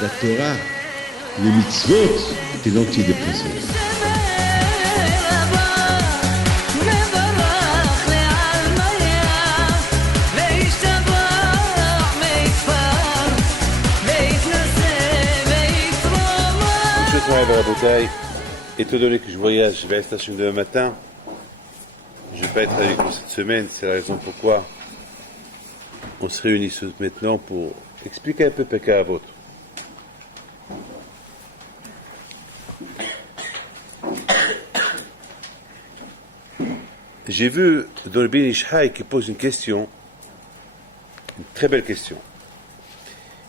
La Torah, les mitzvot, c'est l'antidépresseur. Étant donné que je voyage vers la station demain matin, je ne vais pas être avec vous cette semaine, c'est la raison pourquoi on se réunit maintenant pour expliquer un peu Pirkei Avot. J'ai vu dans le Ben Ish Chai qui pose une question, une très belle question.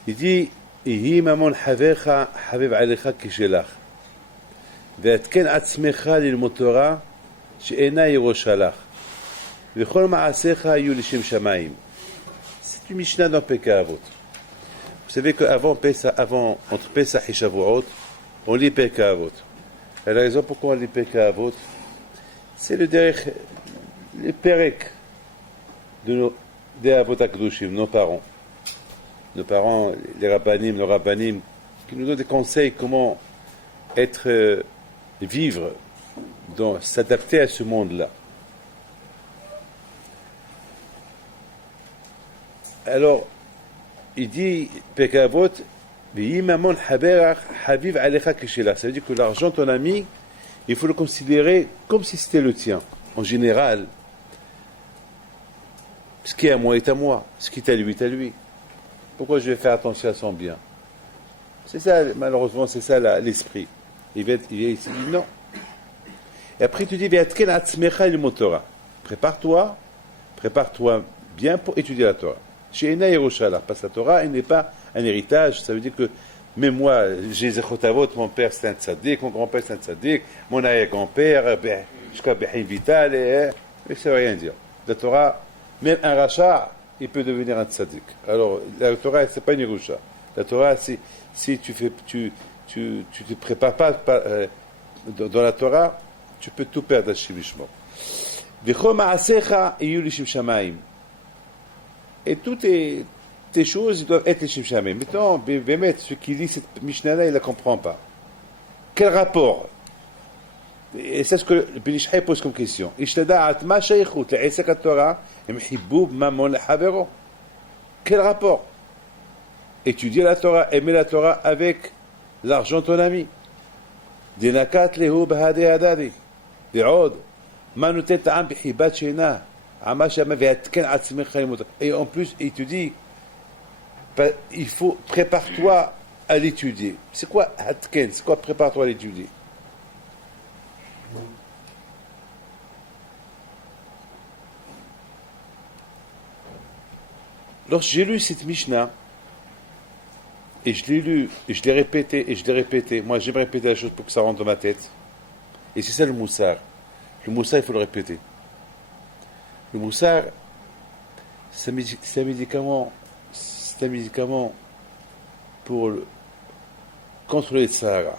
Il dit Ihi mamon havecha haviv alecha kishelach ועדכן עצמך ללמוד תורה שאינה ירושה לך וכל מעשיך יהיו לשם שמיים. C'est une Mishnah dans Pirkei Avot. Vous savez qu'avant entre Pesach et Shavuot, on lit Pirkei Avot. Et la raison pourquoi on lit Pirkei Avot, c'est le Perek des Avot HaKadoshim, nos parents, les Rabbanim, nos Rabbanim, qui nous donnent des conseils comment vivre, s'adapter à ce monde-là. Alors, il dit, Pirkei Avot, ça veut dire que l'argent, ton ami, il faut le considérer comme si c'était le tien. En général, ce qui est à moi est à moi, ce qui est à lui est à lui. Pourquoi je vais faire attention à son bien? C'est ça, malheureusement, c'est ça l'esprit. Il vient ici, il dit non. Et après, tu dis, prépare-toi bien pour étudier la Torah. Chez Ena Yerushalayim, parce que la Torah, elle n'est pas un héritage. Ça veut dire que, même moi, j'ai Zechotavot, mon père c'est un tzaddik, mon grand-père c'est un tzaddik, mon arrière-grand-père, jusqu'à Behin Vital, et ça ne veut rien dire. La Torah, même un rachat, il peut devenir un tzaddik. Alors, la Torah, c'est pas une Yerusha. La Torah, si tu te prépares pas dans la Torah, tu peux tout perdre Hashem Yishmor. V'chol ma'asecha yihyu l'shem shamayim. Et toutes tes choses doivent être l'shem shamayim. Maintenant, Bémet, ce qui lit cette Mishnah-là, il ne la comprend pas. Quel rapport? Et c'est ce que le Ben Ish Chai pose comme question. Ishtada'at ma shaychut le'esek ha-Torah im hibub mamon le'havero. Quel rapport? Étudier la Torah, aimer la Torah avec l'argent de ton ami. Dinakat lehu bahadi hadadi. De'od. Ma noten ta'am bihibat sheina. Ama shama ve'atken atzmecha limot. Et en plus, il te dit, il faut, prépare-toi à l'étudier. C'est quoi atken? C'est quoi prépare-toi à l'étudier? Lorsque j'ai lu cette Mishnah, et je l'ai lu, et je l'ai répété, moi j'aime répéter la chose pour que ça rentre dans ma tête. Et c'est ça le moussar. Le moussar, il faut le répéter. Le moussar, c'est un médicament pour contrôler le Sahara.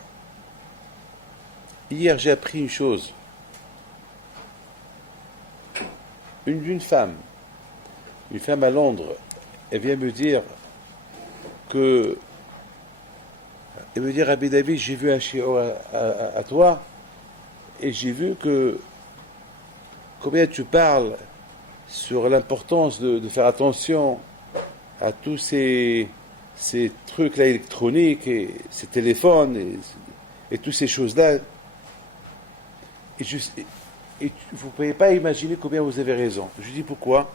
Hier, j'ai appris une chose. Une femme à Londres, elle vient me dire Rabbi David, j'ai vu un shiur à toi, et j'ai vu combien tu parles sur l'importance de faire attention à tous ces trucs-là électroniques, et ces téléphones, et toutes ces choses-là. Et vous ne pouvez pas imaginer combien vous avez raison. Je lui dis pourquoi.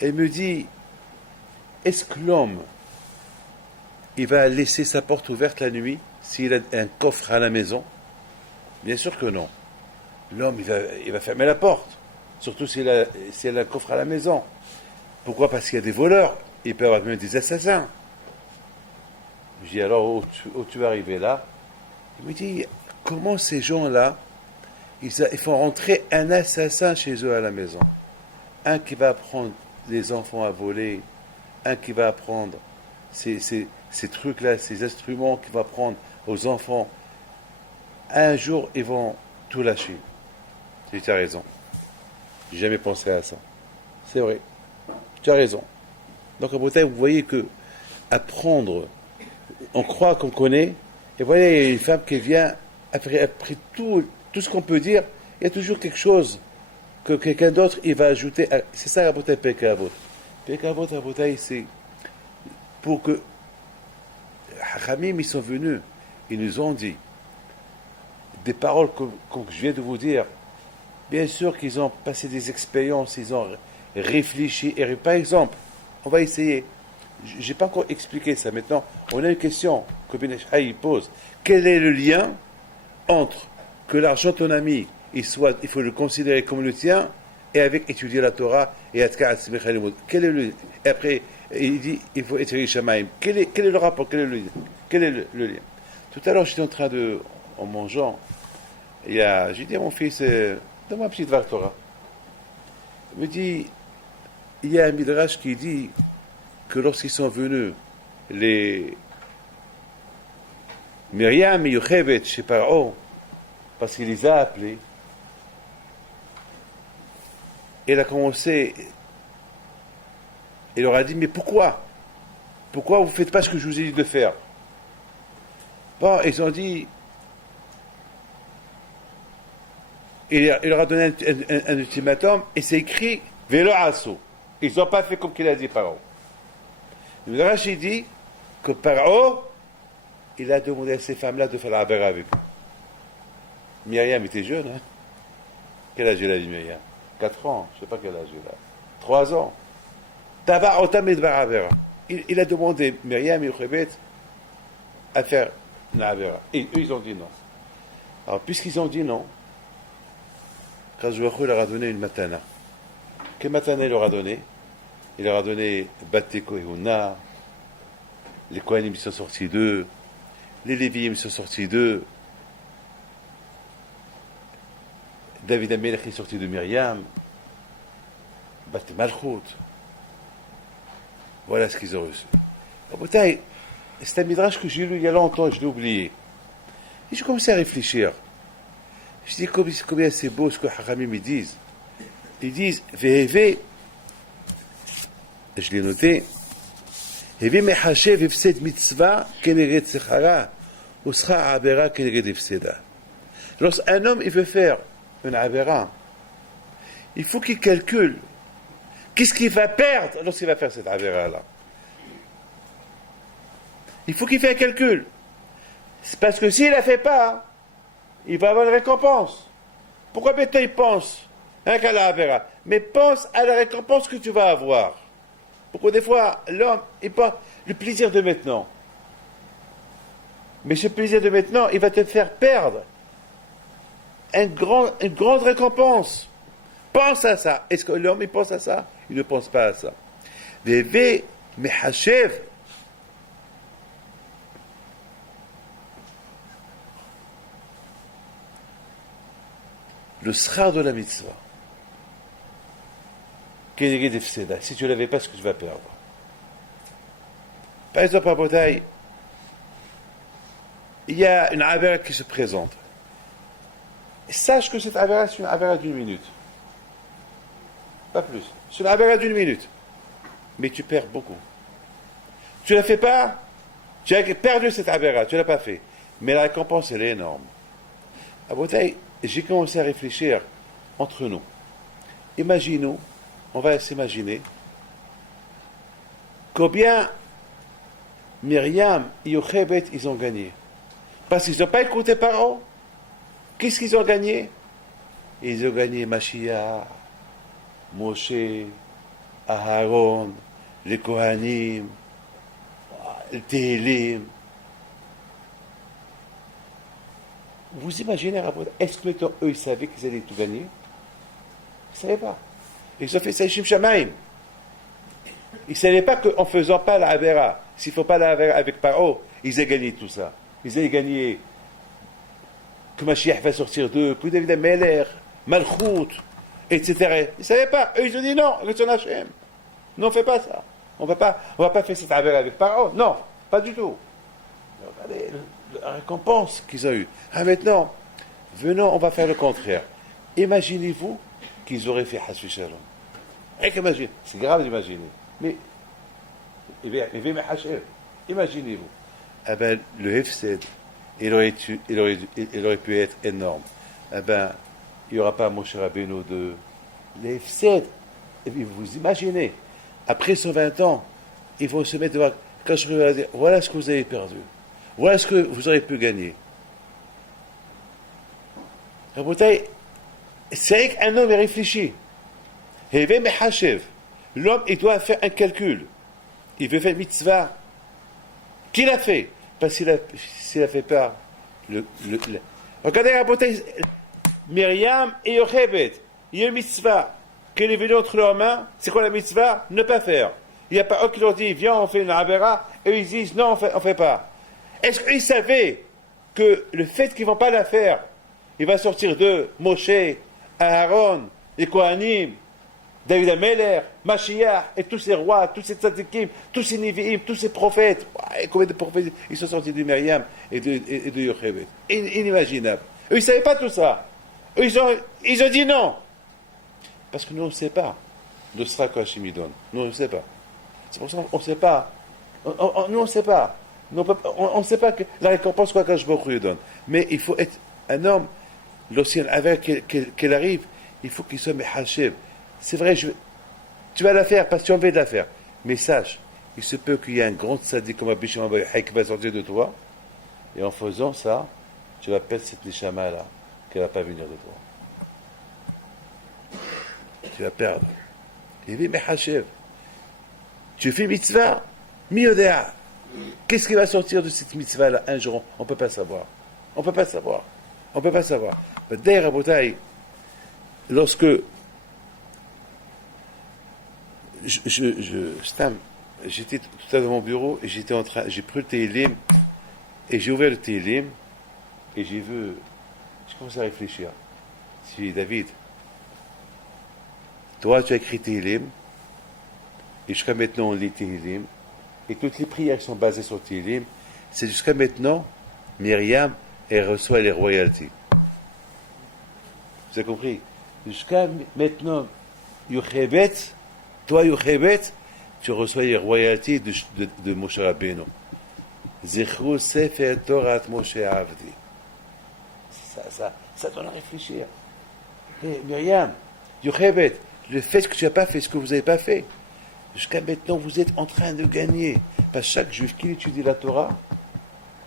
Elle me dit, est-ce que l'homme, il va laisser sa porte ouverte la nuit s'il a un coffre à la maison? Bien sûr que non. L'homme, il va fermer la porte, surtout s'il a un coffre à la maison. Pourquoi? Parce qu'il y a des voleurs, il peut y avoir même des assassins. Je dis, alors, où tu es arrivé là? Il me dit, comment ces gens-là, ils font rentrer un assassin chez eux à la maison. Un qui va apprendre les enfants à voler, un qui va apprendre ces trucs-là, ces instruments qu'il va apprendre aux enfants. Un jour, ils vont tout lâcher. Tu as raison. J'ai jamais pensé à ça. C'est vrai. Tu as raison. Donc, en Bretagne, vous voyez que apprendre, on croit qu'on connaît, et voyez, il y a une femme qui vient, après tout ce qu'on peut dire, il y a toujours quelque chose que quelqu'un d'autre, il va ajouter. C'est ça, la Bretagne, Pekavot. Pekavot, la Bretagne, c'est pour que Hamim, ils sont venus, ils nous ont dit des paroles que je viens de vous dire. Bien sûr qu'ils ont passé des expériences, ils ont réfléchi. Et par exemple, on va essayer. Je n'ai pas encore expliqué ça. Maintenant, on a une question que Ben Ishai pose. Quel est le lien entre que l'argent de ton ami, il faut le considérer comme le tien, et avec étudier la Torah et Atka Atzmech. Quel est le lien? Et après, il dit, il faut étudier Shamaim. Quel est le rapport? Quel est le lien? Tout à l'heure, j'étais en train de, en mangeant, j'ai dit à mon fils, donne-moi un petit Dvar Torah. Il me dit, il y a un midrash qui dit que lorsqu'ils sont venus, les Myriam et Yochebed chez Paro, parce qu'il les a appelés, elle a commencé, il leur a dit, mais pourquoi vous ne faites pas ce que je vous ai dit de faire? Bon, ils ont dit, il leur a donné un ultimatum, et c'est écrit, Vélo Asso. Ils n'ont pas fait comme qu'il a dit Paro. Le Midrash dit que Paro, il a demandé à ces femmes-là de faire la avera avec lui. Myriam était jeune, hein? Quel âge elle a dit Myriam? 4 ans, je ne sais pas quel âge elle a. 3 ans. Taba otamid avera. Il a demandé Myriam et Yochebed à faire la avera. Et eux, ils ont dit non. Alors, puisqu'ils ont dit non, Kazouachou leur a donné une matana. Quelle matana il leur a donné? Il leur a donné Bateko et Huna, les Kohanim ils sont sortis d'eux, les Léviim ils sont sortis d'eux, David Amelech est sorti de Myriam, Bat Malchut. Voilà ce qu'ils ont reçu. C'est un midrash que j'ai lu il y a longtemps, je l'ai oublié. Et j'ai commencé à réfléchir. Je dis combien c'est beau ce que Haramim ils disent. Ils disent, Veheve, je l'ai noté, Heve mechashev ifsed mitzvah keneged sechara, ou sera avera keneged ifseda. Lorsqu'un homme il veut faire une avera, il faut qu'il calcule qu'est-ce qu'il va perdre lorsqu'il va faire cette avera-là. Il faut qu'il fasse un calcul. C'est parce que s'il ne la fait pas, il va avoir une récompense. Pourquoi maintenant il pense qu'à la avera? Mais pense à la récompense que tu vas avoir. Pourquoi des fois, l'homme, il pense le plaisir de maintenant. Mais ce plaisir de maintenant, il va te faire perdre une grande récompense. Pense à ça. Est-ce que l'homme, il pense à ça? Il ne pense pas à ça. Veve mehashev. Le schar de la mitzvah. Si tu ne l'avais pas, ce que tu vas perdre. Par exemple, à Bretagne, il y a une avera qui se présente. Sache que cette avera, c'est une avera d'1 minute. Pas plus. C'est une avera d'1 minute. Mais tu perds beaucoup. Tu ne la fais pas, tu as perdu cette avera, tu ne l'as pas fait. Mais la récompense, elle est énorme. À Bretagne, j'ai commencé à réfléchir entre nous. Imaginons, on va s'imaginer combien Myriam et Yochebed ils ont gagné. Parce qu'ils n'ont pas écouté Paro. Qu'est-ce qu'ils ont gagné? Ils ont gagné Mashiach, Moshe, Aharon, les Kohanim, le Télim. Vous imaginez, est-ce que eux, ils savaient qu'ils allaient tout gagner? Ils ne savaient pas. Ils ont fait ça Shim Shamaim. Ils ne savaient pas qu'en ne faisant pas la Avera, s'il ne faut pas aller avec Paro, ils aient gagné tout ça. Ils aient gagné que Mashiach va sortir d'eux, que David Ameler, Malchut, etc. Ils ne savaient pas. Eux, ils ont dit non, avec son Hachem. Non, on ne fait pas ça. On ne va pas faire cette affaire avec Paro. Non, pas du tout. Regardez la récompense qu'ils ont eue. Ah, maintenant, venons, on va faire le contraire. Imaginez-vous qu'ils auraient fait Hasbi Shalom. C'est grave d'imaginer. Mais, imaginez-vous. Eh ben, le Hefsed, il aurait pu être énorme. Eh ben, il n'y aura pas Moshe Rabbeinu de le Hefsed. Et puis, vous imaginez, après 120 ans, ils vont se mettre devant. Quand je vais dire, voilà ce que vous avez perdu. Voilà ce que vous auriez pu gagner. C'est vrai qu'un homme est réfléchi. L'homme, il doit faire un calcul. Il veut faire mitzvah. Qui l'a fait? Parce qu'il a fait peur. Regardez, Myriam et Yochebed. Il y a une mitzvah. Qu'elle est venue entre leurs mains. C'est quoi la mitzvah? Ne pas faire. Il n'y a pas eux qui leur dit, viens, on fait une avera. Et ils disent, non, on fait pas. Est-ce qu'ils savaient que le fait qu'ils ne vont pas la faire, il va sortir de Moshe, Aaron, les Kohanim, David Ameler, Mashiach, et tous ces rois, tous ces tzadikim, tous ces Nevi'im, tous ces prophètes. Ouais, combien de prophètes ils sont sortis de Myriam et de Yochebed. Inimaginable. Eux, ils ne savaient pas tout ça. Eux, ils ont dit non. Parce que nous, on ne sait pas. De sera quoi Hashimidon. Nous, on ne sait pas. C'est pour ça qu'on ne sait pas. Nous, on ne sait pas. On ne sait pas que la récompense quoi que je lui donne. Mais il faut être un homme, lorsqu'il avec qu'elle arrive, il faut qu'il soit mehachev. C'est vrai, tu vas la faire parce que tu as envie de la faire. Mais sache, il se peut qu'il y ait un grand tzaddik comme Rabbi Shimon Bar Yochai qui va sortir de toi, et en faisant ça, tu vas perdre cette neshama là, qui ne va pas venir de toi. Tu vas perdre. Il dit mehachev. Tu fais mitzvah, miyodea. Qu'est-ce qui va sortir de cette mitzvah-là un jour? On ne peut pas savoir. On ne peut pas savoir. On ne peut pas savoir. D'ailleurs, Rabotai, lorsque j'étais tout à l'heure dans mon bureau et j'ai pris le Tehillim et j'ai ouvert le Tehillim et j'ai commencé à réfléchir. Si David, toi tu as écrit Tehillim et jusqu'à maintenant on lit Tehillim et toutes les prières sont basées sur Tehillim, c'est jusqu'à maintenant Myriam, elle reçoit les royalties. Vous avez compris? Jusqu'à maintenant, Yochebed, toi Yochebed, tu reçois les royalties de Moshe Rabbeinu. Zichru Sefer Torat Moshe Avdi. Ça doit réfléchir. Hey, Myriam, Yochebed, le fait que tu n'as pas fait ce que vous n'avez pas fait, jusqu'à maintenant, vous êtes en train de gagner. Parce que chaque juif qui étudie la Torah,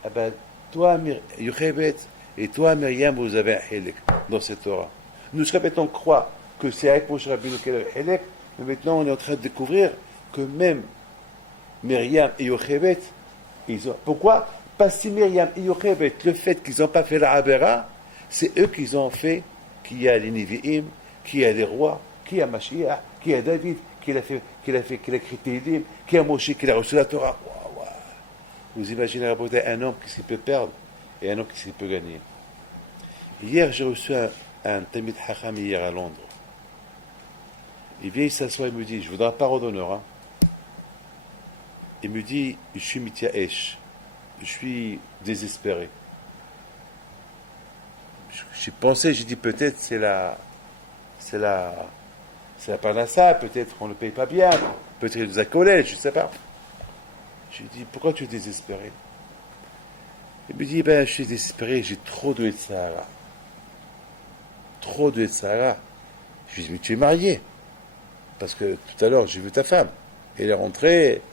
eh ben, toi, Yochebed, et toi, Myriam, vous avez un Helek dans cette Torah. Nous, jusqu'à maintenant, on croit que c'est avec Moshe Rabbeinu qu'il y a le Helek, mais maintenant, on est en train de découvrir que même Myriam et Yochebed, ils ont... Pourquoi? Parce que Myriam et Yochebed, le fait qu'ils n'ont pas fait la Avera, c'est eux qui ont fait qu'il y a les Nevi'im, qu'il y a les rois, qu'il y a Mashiach, qu'il y a David, qu'il a écrit Tehillim, qu'il y a Moshe, qu'il a reçu la Torah. Wow, wow. Vous imaginez un homme qui peut perdre et un homme qui peut gagner. Hier, j'ai reçu un Talmid Chacham hier à Londres. Il vient, il s'assoit et me dit, je ne voudrais pas d'honneur. Hein. Il me dit, je suis mityaesh, je suis désespéré. J'ai pensé, j'ai dit peut-être c'est la parnassa, peut-être on ne le paye pas bien, peut-être il nous a collé, je ne sais pas. J'ai dit, pourquoi tu es désespéré? Il me dit, je suis désespéré, j'ai trop de Sahara. Trop de Sahara. Je lui ai dit, mais tu es marié? Parce que tout à l'heure, j'ai vu ta femme. Elle est rentrée.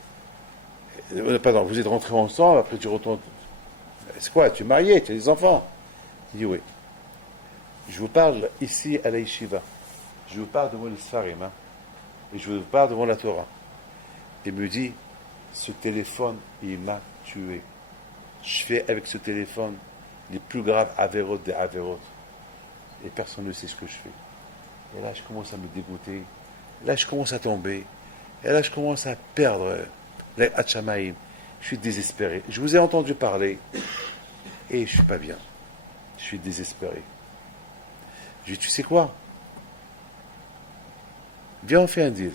Pardon, vous êtes rentrés ensemble, après tu retournes. C'est quoi? Tu es marié? Tu as des enfants? Il dit, oui. Je vous parle ici à la Yeshiva. Je vous parle devant les Sfarim. Hein, et je vous parle devant la Torah. Il me dit, ce téléphone, il m'a tué. Je fais avec ce téléphone les plus graves avérotes des avérotes. Et personne ne sait ce que je fais. Et là, je commence à me dégoûter. Là, je commence à tomber. Et là, je commence à perdre les Hatchamaïm. je suis désespéré. Je vous ai entendu parler et je ne suis pas bien. Je suis désespéré. Je lui dis, tu sais quoi? Viens, on fait un deal.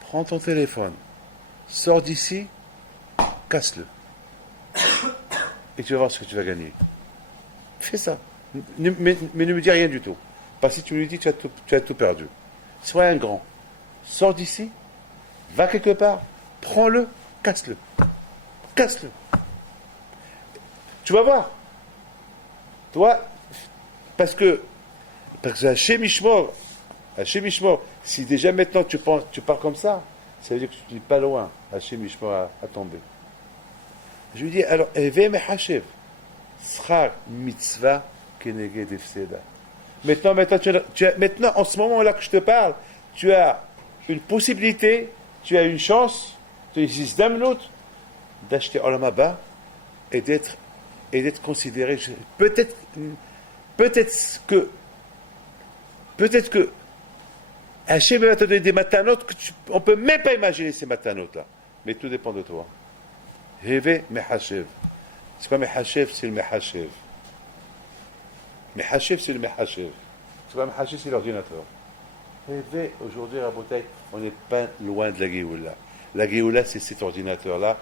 Prends ton téléphone, sors d'ici, casse-le. Et tu vas voir ce que tu vas gagner. Fais ça. Mais ne me dis rien du tout. Parce que si tu me dis, tu as tout perdu. Sois un grand. Sors d'ici, va quelque part, prends-le, casse-le. Casse-le. Tu vas voir. Toi, parce que Hachem Ishmor, si déjà maintenant tu pars comme ça veut dire que tu n'es pas loin, Hachem Ishmor à tomber. Je lui dis, alors, Eve Mehashev, Schar Mitzvah Keneged Efseda. Maintenant, en ce moment-là que je te parle, tu as une possibilité, tu as une chance, tu as une Zdamnut d'acheter Olam Haba et d'être considéré. Peut-être que Hachem va te donner des matanot on ne peut même pas imaginer ces matanot-là. Mais tout dépend de toi. Heve Mehashev. C'est pas Mehashev, c'est le Mehashev. Mehashev, c'est le Mehashev. C'est pas Mehashev, c'est l'ordinateur. Heve, aujourd'hui, Rabotai, on n'est pas loin de la Géoula. La Géoula, c'est cet ordinateur-là.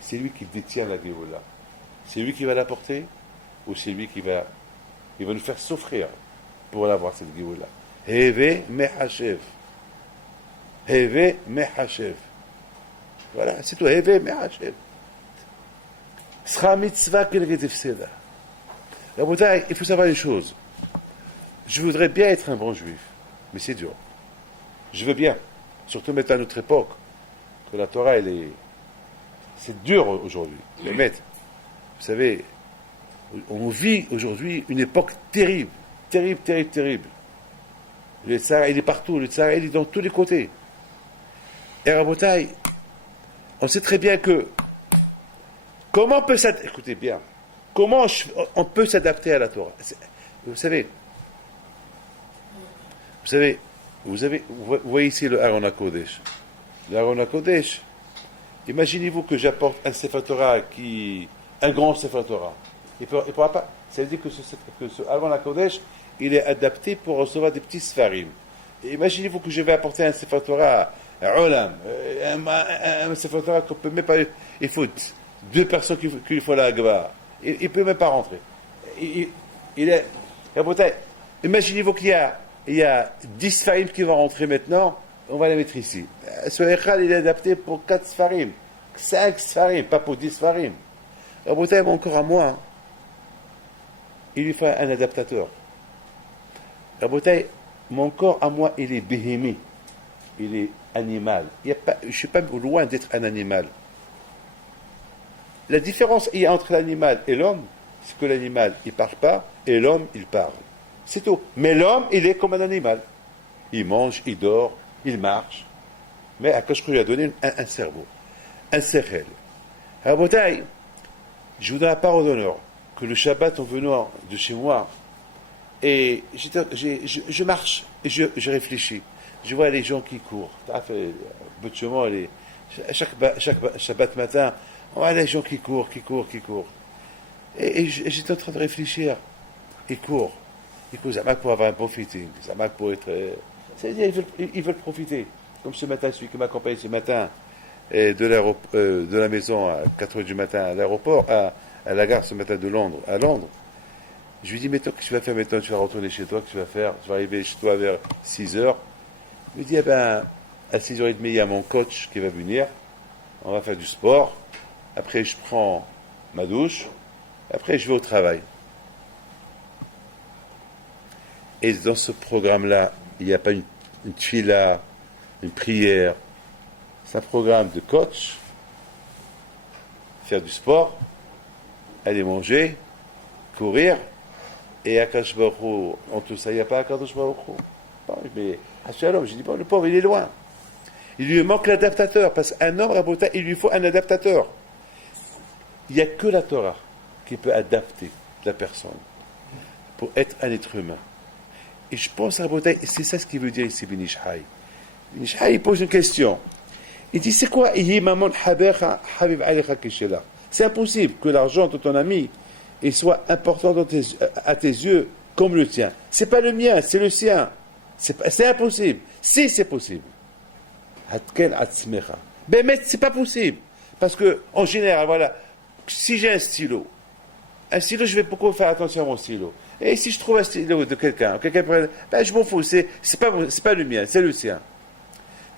C'est lui qui détient la Géoula. C'est lui qui va l'apporter ou c'est lui qui va nous faire souffrir pour l'avoir, cette Géoula. Heve Mehashev. Heve Mehashev. Voilà, c'est tout. Heve Mehashev. Sera mitzvah keneged efseda. Il faut savoir une chose. Je voudrais bien être un bon juif, mais c'est dur. Je veux bien, surtout maintenant à notre époque, que la Torah, c'est dur aujourd'hui. Les maîtres, vous savez, on vit aujourd'hui une époque terrible, terrible, terrible, terrible. Le tsar, il est partout, le tsar, il est dans tous les côtés. Et Rabotai, on sait très bien que comment on peut s'adapter, écoutez bien, comment on peut s'adapter à la Torah. Vous voyez ici le Aaron HaKodesh. Le Aaron HaKodesh, imaginez-vous que j'apporte un Sefer Torah un grand Sefer Torah. Il ne pourra pas. Ça veut dire que ce Aaron HaKodesh, il est adapté pour recevoir des petits Sfarim. Et imaginez-vous que je vais apporter un Sefer Torah à Olam, un Sefer Torah qu'on peut même pas. Il faut 2 personnes qu'il faut la Agba. Il ne peut même pas rentrer. Imaginez-vous qu'il y a 10 Sfarim qui vont rentrer maintenant, on va les mettre ici. Ce Echal, il est adapté pour 4 Sfarim, 5 Sfarim, pas pour 10 Sfarim. Encore à moi, il lui faut un adaptateur. Mon corps à moi, il est béhémi, il est animal. Je ne suis pas loin d'être un animal. La différence il y a entre l'animal et l'homme, c'est que l'animal, il ne parle pas, et l'homme, il parle. C'est tout. Mais l'homme, il est comme un animal. Il mange, il dort, il marche. Mais Akash lui a donné un cerveau, un sechel. Rabotai, je vous donne la parole d'honneur que le Shabbat, en venant de chez moi, et je marche, et je réfléchis. Je vois les gens qui courent. Chaque Shabbat matin, on voit les gens qui courent. Et j'étais en train de réfléchir. Ils courent. Zamak pour avoir un bon fitting. Zamak pour être. C'est-à-dire, ils veulent profiter. Comme ce matin, celui qui m'accompagne ce matin de la maison à 4h du matin à l'aéroport, à la gare ce matin à Londres. Je lui dis, mais toi, qu'est-ce que tu vas faire maintenant? Tu vas retourner chez toi, qu'est-ce que tu vas faire? Tu vas arriver chez toi vers 6h. Je lui dis, à 6h30, il y a mon coach qui va venir. On va faire du sport. Après, je prends ma douche. Après, je vais au travail. Et dans ce programme-là, il n'y a pas une tfila, une prière. C'est un programme de coach, faire du sport, aller manger, courir, et Akash Baruch Hu, en tout ça, il n'y a pas Akash Baruch Hu. Mais Hachalom, j'ai dit, le pauvre, il est loin. Il lui manque l'adaptateur, parce qu'un homme, Rabota, il lui faut un adaptateur. Il n'y a que la Torah qui peut adapter la personne pour être un être humain. Et je pense, Rabota, c'est ça ce qu'il veut dire ici, Ben Ish Hai. Ben Ish Hai, il pose une question. Il dit, c'est quoi? C'est impossible que l'argent de ton ami il soit important à tes yeux comme le tien. C'est pas le mien, c'est le sien. C'est impossible. Si c'est possible. Ben, mais c'est pas possible. Parce que, en général, voilà, si j'ai un stylo, je vais beaucoup faire attention à mon stylo. Et si je trouve un stylo de quelqu'un ben, je m'en fous, c'est pas le mien, c'est le sien.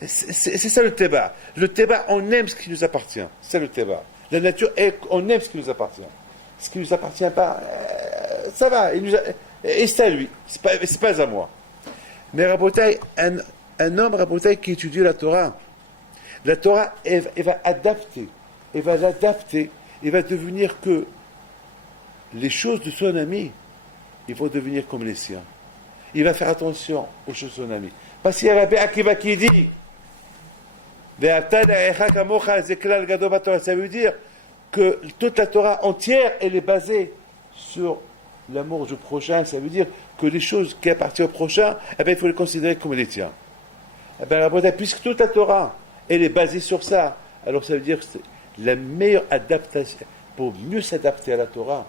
C'est ça le téba. Le téba, on aime ce qui nous appartient. C'est le téba. La nature, on aime ce qui nous appartient. Ce qui ne nous appartient pas, ça va, et c'est à lui, c'est pas à moi. Mais Rabotai, un homme, Rabotai, qui étudie la Torah, elle va adapter, elle va l'adapter, il va devenir que les choses de son ami, ils vont devenir comme les siens. Il va faire attention aux choses de son ami. Parce qu'il y a Rabbi Akiva qui dit, ça veut dire que toute la Torah entière, elle est basée sur l'amour du prochain. Ça veut dire que les choses qui appartiennent au prochain, eh bien, il faut les considérer comme les tiens. Eh bien, puisque toute la Torah, elle est basée sur ça, alors ça veut dire que c'est la meilleure adaptation. Pour mieux s'adapter à la Torah,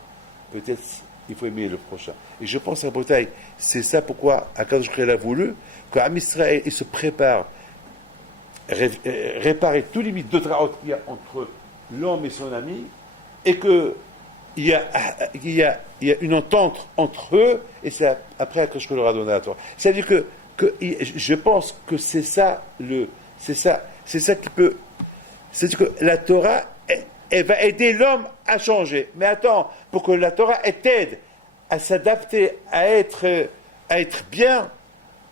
peut-être il faut aimer le prochain. Et je pense à Botaï, c'est ça pourquoi Akadosh Baruch Hu a voulu qu'Am Israël il se prépare, réparer tous les limites de traut qu'il y a entre l'homme et son ami, et qu'il y a une entente entre eux, et c'est après Akadosh Baruch Hu leur a donné la Torah. C'est-à-dire que je pense que c'est ça qui peut. C'est-à-dire que la Torah, elle va aider l'homme à changer. Mais attends, pour que la Torah t'aide à s'adapter, à être bien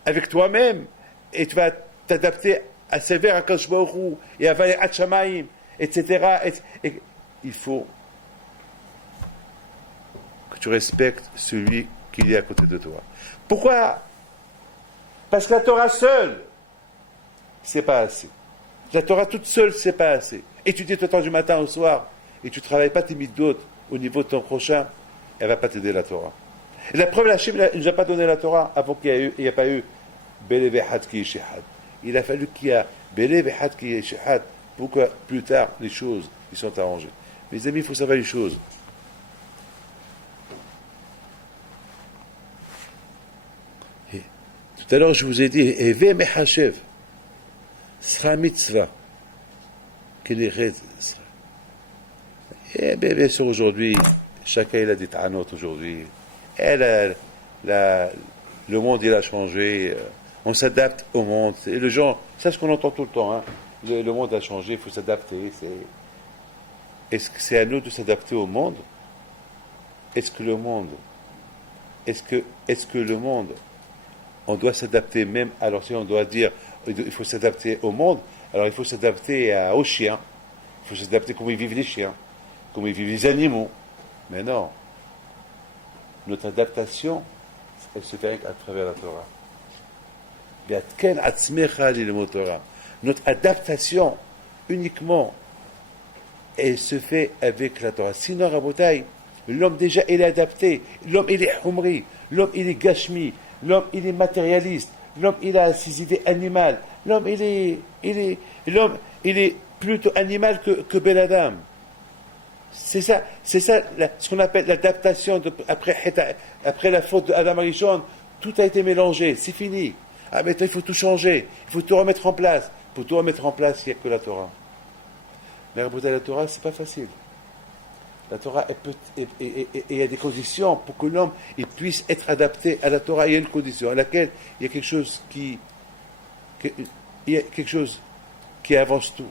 avec toi-même, et tu vas t'adapter à sévère à Akadosh Baruch Hu, et à Valer Hatshamaim, etc. Et il faut que tu respectes celui qui est à côté de toi. Pourquoi? Parce que la Torah seule, c'est pas assez. La Torah toute seule, c'est pas assez. Étudier tout le temps du matin au soir, et tu ne travailles pas tes mitzvot au niveau de ton prochain, elle ne va pas t'aider la Torah. Et la preuve, Hachem ne nous a pas donné la Torah avant qu'il n'y ait pas eu Bele Vehad Ki Yeshehad. Il a fallu qu'il y ait Bele Vehad Ki Yeshehad pour que plus tard les choses ils sont arrangées. Mes amis, il faut savoir les choses. Et, tout à l'heure, je vous ai dit Eve Mehashev sera mitzvah. Quel est et bien sûr aujourd'hui, chacun il a des ta'anot aujourd'hui. Le monde il a changé, on s'adapte au monde. Et le genre, c'est ce qu'on entend tout le temps. Hein. Le monde a changé, il faut s'adapter. Est-ce que c'est à nous de s'adapter au monde? Est-ce que le monde, on doit s'adapter même? Alors si on doit dire, il faut s'adapter au monde, alors il faut s'adapter aux chiens. Il faut s'adapter comment ils vivent les chiens, comment ils vivent les animaux. Mais non. Notre adaptation, elle se fait à travers la Torah. Notre adaptation, uniquement, elle se fait avec la Torah. Sinon, Rabotai, l'homme déjà, il est adapté. L'homme, il est humri. L'homme, il est gashmi. L'homme, il est matérialiste. L'homme, il a ses idées animales. L'homme, il est plutôt animal que Ben Adam. C'est ça ce qu'on appelle l'adaptation après la faute d'Adam Arishon. Tout a été mélangé, c'est fini. Ah, maintenant il faut tout changer, il faut tout remettre en place. Pour tout remettre en place, il n'y a que la Torah. Mais la Torah, c'est pas facile. La Torah, il y a des conditions pour que l'homme il puisse être adapté à la Torah. Il y a une condition à laquelle il y a quelque chose qui avance tout,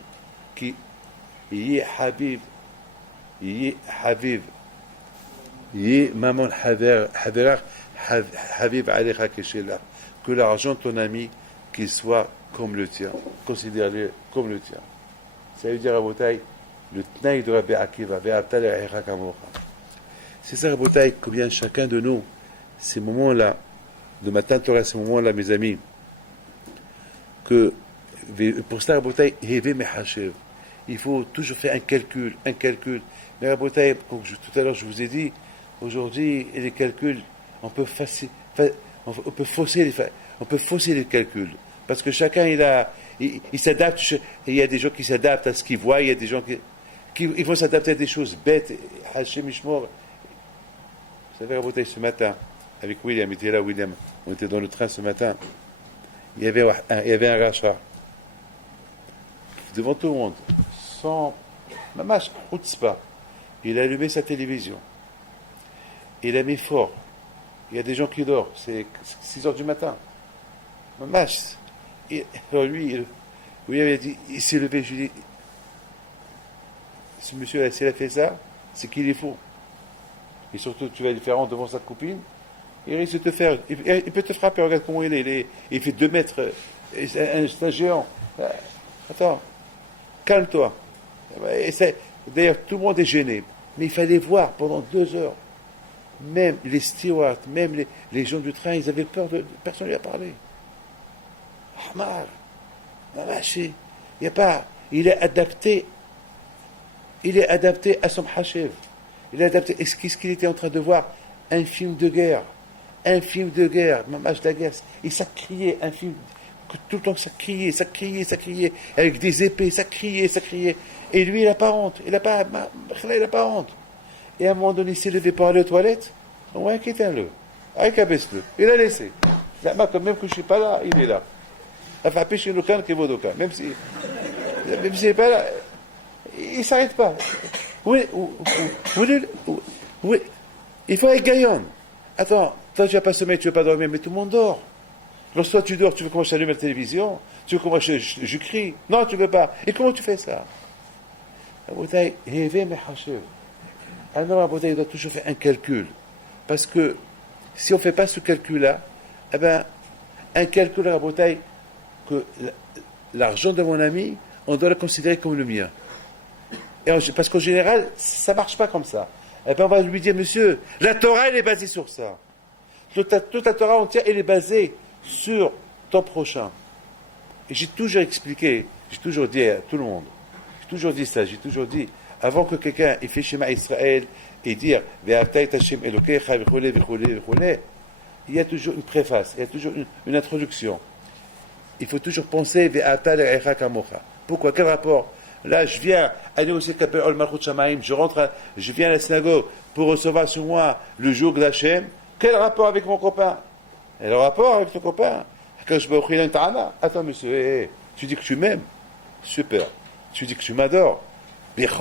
qui y est Habib, Maman Habib Alecha Keshelach, que l'argent de ton ami qu'il soit comme le tien, considère-le comme le tien. Ça veut dire à Botaï, le Tnaï de Rabbi Akiva, c'est ça, Botaï, combien chacun de nous, ces moments-là, de matin Torah, ces moments-là, mes amis, que pour ça, Botaï, il faut toujours faire un calcul. Mais Rabotai, tout à l'heure je vous ai dit, aujourd'hui, les calculs, on peut fausser les calculs. Parce que chacun, il a ils s'adaptent. Il y a des gens qui s'adaptent à ce qu'ils voient, il y a des gens qui ils vont s'adapter à des choses bêtes. Hachem Ishmor. Vous savez, Rabotai, ce matin, avec William, il était là, William, on était dans le train ce matin, il y avait un rachat, devant tout le monde, sans mamash, pas. Il a allumé sa télévision. Il a mis fort. Il y a des gens qui dorment. C'est 6 heures du matin. Mamash. Alors lui, il avait dit, il s'est levé. Je lui ai dit, ce monsieur-là, s'il a fait ça, c'est qu'il est faux. Et surtout, tu vas le faire devant sa copine. Il risque de te faire. Il peut te frapper. Regarde comment il est. Il fait 2 mètres. C'est un géant. Attends. Calme-toi. D'ailleurs, tout le monde est gêné. Mais il fallait voir pendant 2 heures. Même les stewards, même les gens du train, ils avaient peur personne ne lui a parlé. Ahmar, il n'y a pas. Il est adapté à son hachev. Il est adapté. Est-ce qu'il était en train de voir un film de guerre? Un film de guerre, mamash de la guerre. Et ça criait, un film que tout le temps ça criait, avec des épées, ça criait. Et lui, il n'a pas honte. Il n'a pas honte. Et à un moment donné, il s'est levé pour aller aux toilettes. Ouais, quitte-le. Abaisse-le. Il a laissé. Même que je ne suis pas là, il est là. Même s'il n'est pas là, il ne s'arrête pas. Oui, il faut être gaillon. Attends, toi tu vas pas sommeil, tu ne veux pas dormir, mais tout le monde dort. Lorsque toi tu dors, tu veux que moi j'allume la télévision, tu veux que moi je crie. Non, tu ne veux pas. Et comment tu fais ça? Un homme il doit toujours faire un calcul. Parce que si on ne fait pas ce calcul-là, eh ben, un calcul à bouteille que l'argent de mon ami, on doit le considérer comme le mien. Parce qu'en général, ça ne marche pas comme ça. Eh ben, on va lui dire, monsieur, la Torah, elle est basée sur ça. Toute la Torah entière, elle est basée sur ton prochain. Et j'ai toujours expliqué, j'ai toujours dit à tout le monde, j'ai toujours dit, avant que quelqu'un ait fait Shema Israël et dire, il y a toujours une préface, il y a toujours une introduction. Il faut toujours penser, pourquoi? Quel rapport? Là, je viens à négocier le Ol Malchut Shamaim, je viens à la synagogue pour recevoir sur moi le jour d'Hachem. Quel rapport avec mon copain? Et le rapport avec ton copain? Attends, monsieur, tu dis que tu m'aimes? Super. Tu dis que tu m'adores? Et avec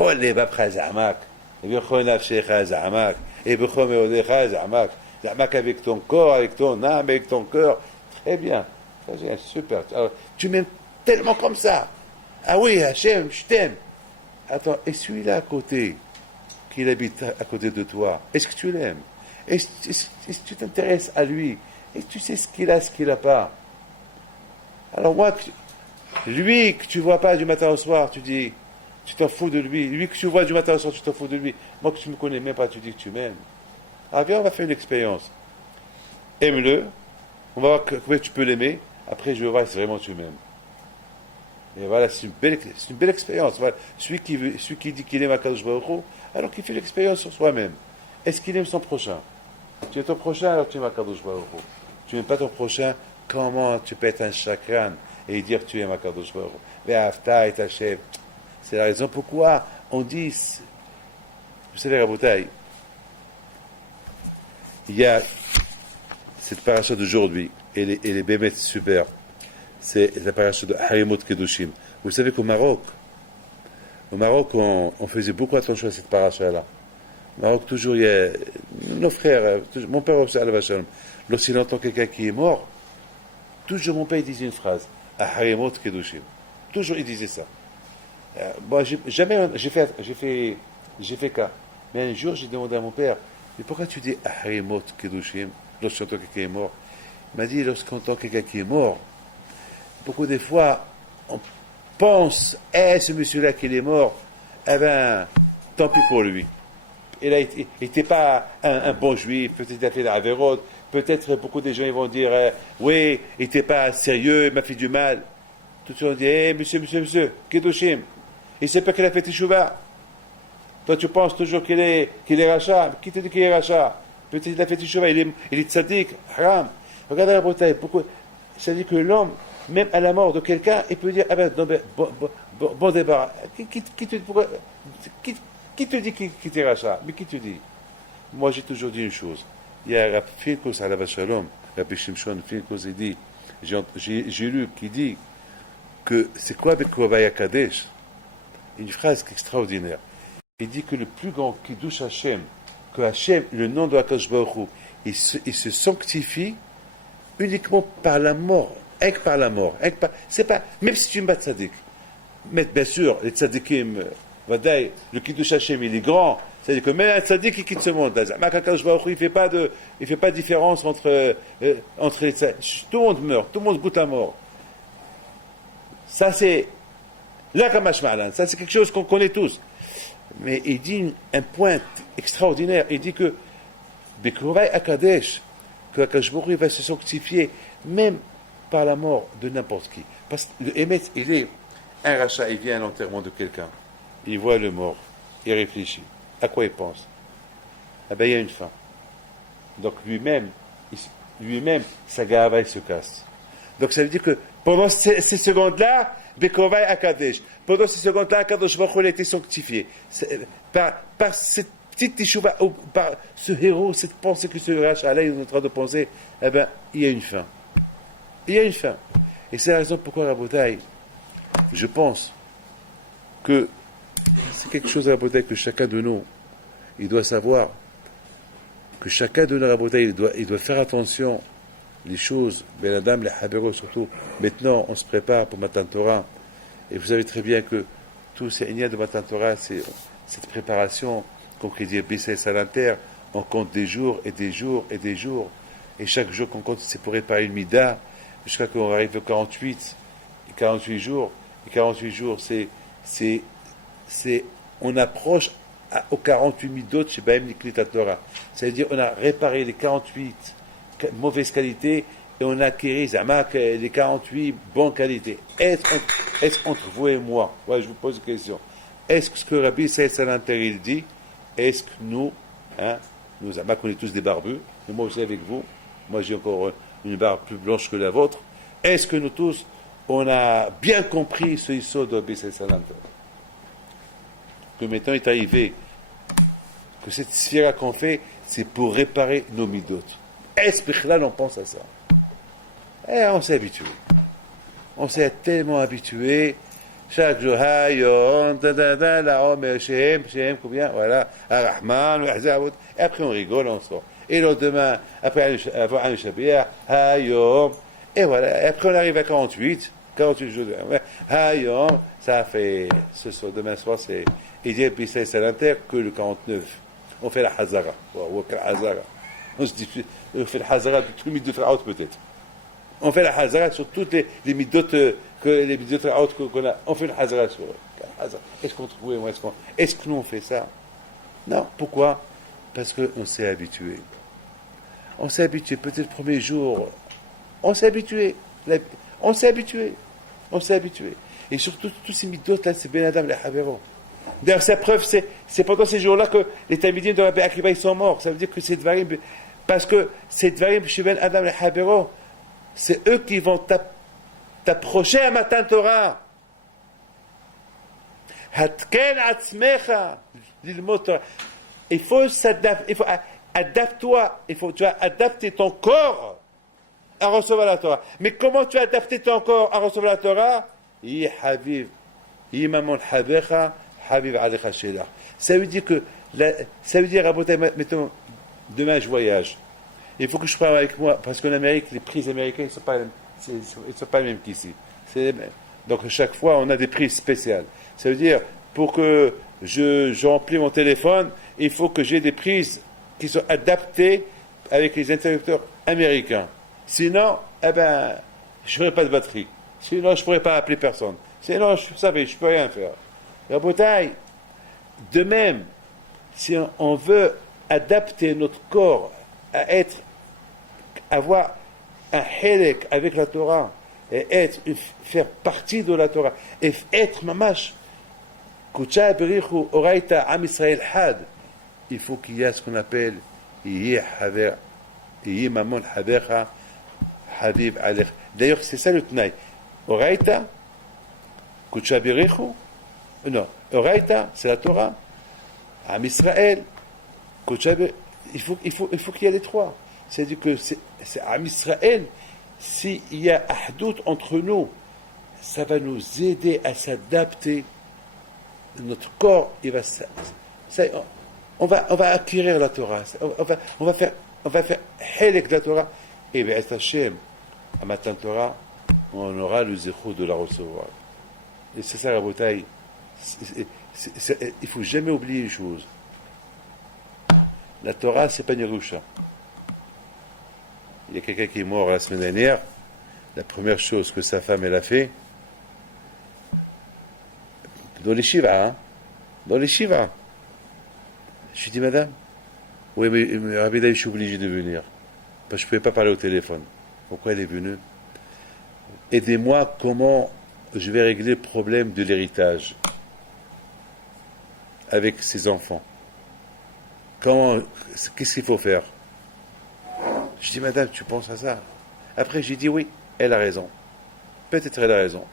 ton corps, avec ton âme, avec ton cœur. Très bien. Super. Alors, tu m'aimes tellement comme ça. Ah oui, Hachem, je t'aime. Attends, et celui-là à côté, qui habite à côté de toi, est-ce que tu l'aimes? Est-ce que tu t'intéresses à lui? Et tu sais ce qu'il a, ce qu'il n'a pas? Alors moi, lui que tu ne vois pas du matin au soir, tu dis, tu t'en fous de lui. Lui que tu vois du matin au soir, tu t'en fous de lui. Moi que tu ne me connais même pas, tu dis que tu m'aimes. Alors viens, on va faire une expérience. Aime-le. On va voir comment tu peux l'aimer. Après, je vais voir si vraiment tu m'aimes. Et voilà, c'est une belle expérience. Voilà. Celui qui dit qu'il aime Akadosh Baruch Hu, alors qu'il fait l'expérience sur soi-même. Est-ce qu'il aime son prochain? Tu es ton prochain, alors tu aimes Akadosh Baruch Hu. Tu n'aimes pas ton prochain, comment tu peux être un chakran et dire que tu aimes Akadosh Baruch Hu? Ve'afta et Hashem. C'est la raison pourquoi on dit, vous savez, Rabotai, il y a cette paracha d'aujourd'hui, elle est bémet super. C'est la paracha de Harimot Kedushim. Vous savez qu'au Maroc, on faisait beaucoup attention à cette paracha-là. Au Maroc, toujours, il y a nos frères, mon père, lorsqu'il entend quelqu'un qui est mort, toujours mon père il disait une phrase, Harimot Kedushim. Toujours il disait ça. Bon, j'ai fait cas. Mais un jour, j'ai demandé à mon père, mais pourquoi tu dis Harimot Kedushim lorsqu'on entend quelqu'un qui est mort? Il m'a dit, lorsqu'on entend quelqu'un qui est mort, beaucoup des fois, on pense, ce monsieur-là qui est mort, eh ben, tant pis pour lui. Il n'était pas un bon juif, peut-être il a fait l'Averot, peut-être beaucoup de gens ils vont dire, oui, il n'était pas sérieux, il m'a fait du mal. Tout le monde dit, monsieur, Kedushim, il ne sait pas qu'il a fait Teshuvah. Toi, tu penses toujours qu'il est rachat. Qui te dit qu'il est rachat? Peut-être qu'il a fait Teshuvah, il est tzaddik, haram. Regardez la bouteille, pourquoi? Ça dit que l'homme, même à la mort de quelqu'un, il peut dire, ah ben, non, ben, bon débarras. Qui te dit qui t'est rachat? Mais qui te dit? Moi, j'ai toujours dit une chose. Il y a Rabbi Finkus à la Shalom, Rabbi Shimshon Finkus, il dit, j'ai lu qui dit que c'est quoi avec Kovaya Kadesh? Une phrase extraordinaire. Il dit que le plus grand Kiddush Hashem, que Hashem, le nom de Hakadosh Baruch Hu, il se sanctifie uniquement par la mort. Avec par la mort. C'est pas, même si tu me bats tzadik. Mais bien sûr, les tzadikim, vadaï, le Kiddush Hashem, il est grand. C'est-à-dire que même un tzadik, il quitte ce monde. Hakadosh Baruch Hu, il fait pas de différence entre les tzadikim. Tout le monde meurt, tout le monde goûte la mort. Ça, c'est la Kamash Ma'alan. Ça, c'est quelque chose qu'on connaît tous. Mais il dit un point extraordinaire. Il dit que Bekorai Akadesh, que Hakadosh Baruch Hu va se sanctifier, même par la mort de n'importe qui. Parce que le Emet, il est un rachat, il vient à l'enterrement de quelqu'un. Il voit le mort, il réfléchit. À quoi il pense? Ah ben, il y a une fin. Donc lui-même, sa gava, il se casse. Donc ça veut dire que pendant ces secondes-là, Bekorai Akadesh, pendant ces secondes-là, Hakadosh Baruch Hu a été sanctifié. Par cette petite teshuva, par ce héros, cette pensée que ce rachat-là est en train de penser, eh ben, il y a une fin. Il y a une fin. Et c'est la raison pourquoi, Rabotai, je pense que c'est quelque chose, Rabotai, que chacun de nous, il doit savoir, que chacun de nous, Rabotai, il doit faire attention, les choses, Ben Adam, les Habero surtout. Maintenant, on se prépare pour Matan Torah. Et vous savez très bien que tout ces ignas de Matan Torah, c'est cette préparation, comme il dit Bissay Salanter, on compte des jours et des jours et des jours. Et chaque jour qu'on compte, c'est pour réparer une mida, jusqu'à qu'on arrive au 48, et 48 jours. Et 48 jours, on approche aux 48 midot chez Bahem Niklit Torah. C'est-à-dire, on a réparé les 48 mauvaises qualités et on a acquis les 48 bonnes qualités. Est-ce entre vous et moi, ouais, je vous pose une question, est-ce que ce que Rabbi Saïd Salanter il dit, est-ce que nous, nous on est tous des barbus, et moi aussi avec vous, moi j'ai encore une barbe plus blanche que la vôtre, est-ce que nous tous, on a bien compris ce issue de Rabbi Saïd Salanter? Que maintenant est arrivé, que cette sphère qu'on fait, c'est pour réparer nos midot. Est-ce que là, on pense à ça? On s'est habitué. On s'est tellement habitué. Chaque jour, combien? Voilà. Ar-Rahman, et après on rigole, on sort. Et le lendemain, après un Shabbat, Hayom, et voilà. Et après on arrive à 48 jours. Hayom, ça fait, demain soir, c'est, il dit, puis c'est l'inter que le 49. On fait la Hazara. On se dit, on fait la Hazara de tout le midot out peut-être. On fait la Hazara sur toutes les midot out qu'on a. On fait la Hazara sur eux. Est-ce qu'on trouve, est-ce que nous on fait ça? Non. Pourquoi? Parce qu'on s'est habitué. On s'est habitué. Peut-être le premier jour, on s'est habitué. On s'est habitué. Et surtout, tous ces midot là, c'est Ben Adam, les Havero. D'ailleurs, sa preuve, c'est pendant ces jours-là que les Talmidim de Rabbi Akiva, ils sont morts. Ça veut dire que c'est Dvarim, parce que c'est Dvarim, chez Ben Adam, les Habero, c'est eux qui vont t'approcher à Matan Torah. Hatken atzmecha, l'ilmot Torah. Il faut adapte-toi, tu vas adapter ton corps à recevoir la Torah. Mais comment tu as adapté ton corps à recevoir la Torah? Yi Haviv, Yi Mamon Havecha, Habib Alecha Shelach. Ça veut dire, Rabotai, mettons, demain je voyage. Il faut que je parle avec moi, parce qu'en Amérique, les prix américains, ils ne sont pas les mêmes qu'ici. Donc, chaque fois, on a des prix spéciaux. Ça veut dire, pour que je remplis mon téléphone, il faut que j'ai des prises qui sont adaptées avec les interrupteurs américains. Sinon, je n'aurai pas de batterie. Sinon, je ne pourrai pas appeler personne. Sinon, vous savez, je ne peux rien faire. Rabotai, de même, si on veut adapter notre corps à avoir un helek avec la Torah, et faire partie de la Torah, et être mamash, kucha berichu oraita am Israël had, il faut qu'il y ait ce qu'on appelle Yihi Mamon Havecha Habib Alech. D'ailleurs, c'est ça le tnaï. Oraita, Kuchabirichu. Non, Oraita, c'est la Torah. Am Israël, il faut qu'il y ait les trois. C'est-à-dire que c'est Am Israël, s'il y a ahdout entre nous, ça va nous aider à s'adapter. Notre corps, on va acquérir la Torah. On va faire Helek de la Torah. Et bien, Hashem, à Matan Torah, on aura le zéro de la recevoir. Et c'est ça la bataille. Il ne faut jamais oublier une chose. La Torah, c'est pas une Yerusha. Il y a quelqu'un qui est mort la semaine dernière. La première chose que sa femme elle a fait, dans les Shiva, hein? Dans les Shiva. Je lui dis, madame, oui, mais Rabbi David, je suis obligé de venir. Parce que je ne pouvais pas parler au téléphone. Pourquoi elle est venue? Aidez-moi, comment je vais régler le problème de l'héritage avec ses enfants. Qu'est-ce qu'il faut faire? Je dis, madame, tu penses à ça? Après, j'ai dit, oui, elle a raison. Peut-être elle a raison.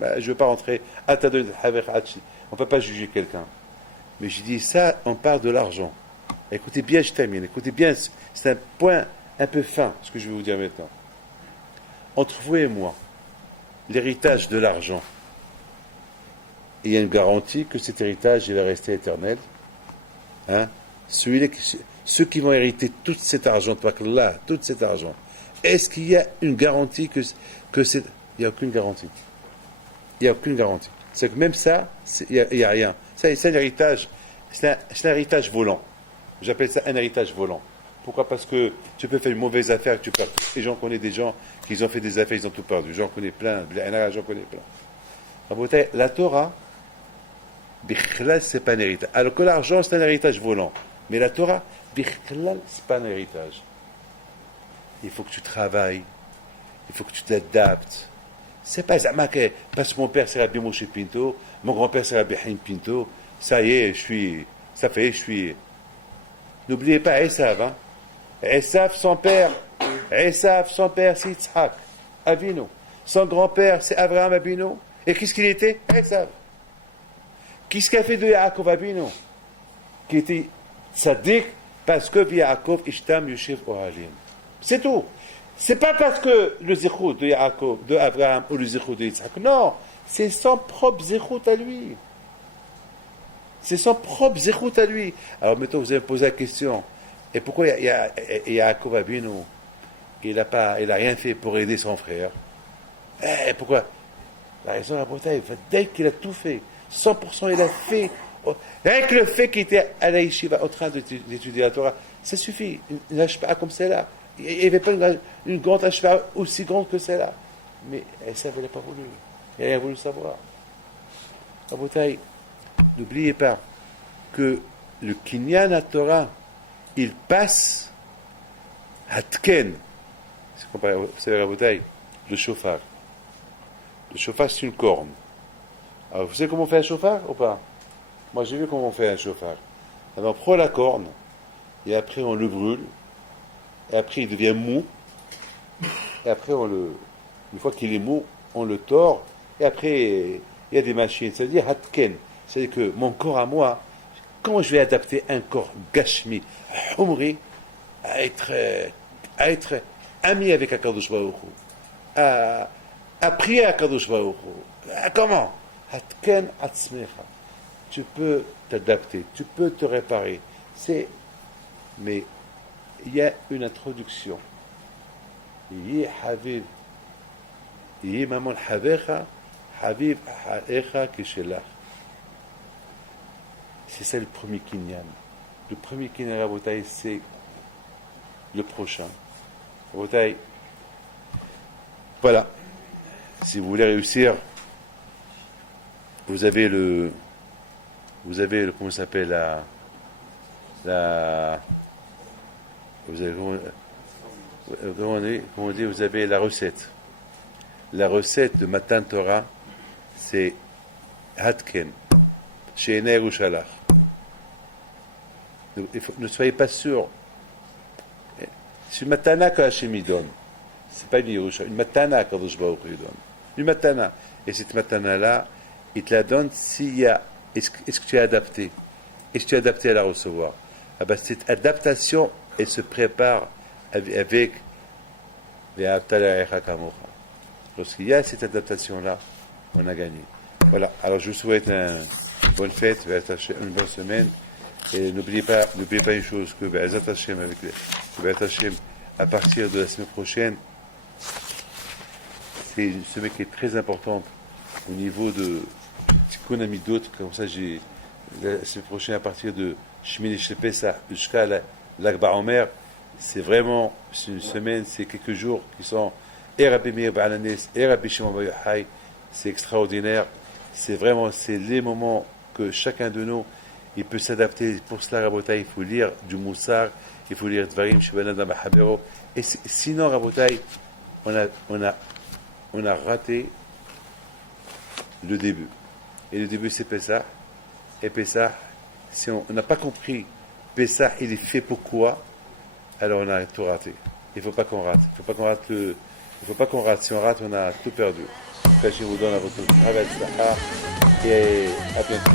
Je ne veux pas rentrer. On ne peut pas juger quelqu'un. Mais j'ai dit, ça, on parle de l'argent. Écoutez bien, je termine. Écoutez bien, c'est un point un peu fin, ce que je vais vous dire maintenant. Entre vous et moi, l'héritage de l'argent, il y a une garantie que cet héritage il va rester éternel. Hein? Ceux qui vont hériter tout cet argent, tout cet argent, est-ce qu'il y a une garantie que c'est... Il n'y a aucune garantie. Il n'y a aucune garantie. C'est que même ça, il n'y a rien. C'est un héritage, c'est un héritage volant. J'appelle ça un héritage volant. Pourquoi? Parce que tu peux faire une mauvaise affaire et tu perds tout. Et j'en connais des gens qui ont fait des affaires, ils ont tout perdu. J'en connais plein, j'en connais plein. La Torah, Bichlal, c'est pas un héritage. Alors que l'argent, c'est un héritage volant. Mais la Torah, Bichlal, c'est pas un héritage. Il faut que tu travailles, il faut que tu t'adaptes. C'est pas ça, parce que mon père c'est Rabbi Moshe Pinto, mon grand-père c'est Rabbi Haim Pinto, ça y est, je suis. N'oubliez pas Esav, hein. Esav, son père, c'est Yitzhak, Avinu. Son grand-père c'est Abraham Avinu. Et qu'est-ce qu'il était? Esav. Qu'est-ce qu'a fait de Yaakov Avinu? Qui était tzaddik parce que Yaakov Ishtam Yoshev Ohalim. C'est tout. C'est pas parce que le zéchut de Yaakov, de Abraham ou le zéchut de Yitzhak. Non, c'est son propre zéchut à lui. C'est son propre zéchut à lui. Alors maintenant, vous allez me poser la question. Et pourquoi Yaakov Avinu, il a rien fait pour aider son frère? Pourquoi? La raison de la bataille, dès qu'il a tout fait, 100% il a fait. Rien que le fait qu'il était à la yeshiva en train d'étudier la Torah, ça suffit. Une hashpa comme celle-là. Il n'y avait pas une grande hashpa aussi grande que celle-là. Mais ça, elle n'a pas voulu. Elle n'a rien voulu savoir. La bataille, n'oubliez pas que le Kinyan à Torah, il passe à Tken. Vous savez la bataille, le chauffard. Le chauffard, c'est une corne. Alors, vous savez comment on fait un chauffard ou pas? Moi, j'ai vu comment on fait un chauffard. Alors, on prend la corne, et après, on le brûle, et après, il devient mou, et après, une fois qu'il est mou, on le tord, et après, il y a des machines. C'est-à-dire, hatken. C'est-à-dire que mon corps à moi, comment je vais adapter un corps gashmi, humri, à être ami avec Akadosh Baruch Hu, à prier à Akadosh Baruch Hu. Comment? Hatken atzmecha. Tu peux t'adapter, tu peux te réparer. Mais il y a une introduction. Yi Haviv, Yi Mamon Havecha, Haviv Haecha Kishelach. C'est ça le premier kinyan. Le premier kinyan à Rabotai, c'est le prochain. Rabotai, voilà. Si vous voulez réussir, vous avez comment ça s'appelle, vous avez, comment on dit, vous avez la recette. La recette de Matan Torah, c'est Hatken, chez Ener ou Shalach. Ne soyez pas sûr. C'est une matana que Hachem donne. C'est pas une Yerusha, une matana qu'Akadosh Baruch Hu donne. une matana. Et cette matana-là, il te la donne s'il y a, est-ce que tu es adapté? Est-ce que tu es adapté à la recevoir? Ah ben, cette adaptation, elle se prépare avec les Abtalaïcha Kamocha. Lorsqu'il y a cette adaptation-là, on a gagné. Voilà, alors je vous souhaite une bonne fête, une bonne semaine. Et n'oubliez pas une chose, que Be'ezat Hashem, à partir de la semaine prochaine, c'est une semaine qui est très importante au niveau de Tikkun Amidot, comme ça la semaine prochaine à partir de Shmini Shepesa jusqu'à l'Akba Omer, c'est une semaine, c'est quelques jours qui sont et Rabbi Meir Ba'alanes et Rabbi Shimon Bar Yochai, c'est extraordinaire, c'est les moments que chacun de nous il peut s'adapter. Pour cela, Rabotai, il faut lire du Moussar, il faut lire Dvarim, Shebanadam Habero. Et sinon, Rabotai, on a raté le début. Et le début, c'est Pessah. Et Pessah, si on n'a pas compris, Pessah, il est fait pourquoi, alors on a tout raté. Il ne faut pas qu'on rate. Il ne faut pas qu'on rate. Si on rate, on a tout perdu. Je vous donne à votre travail et à bientôt.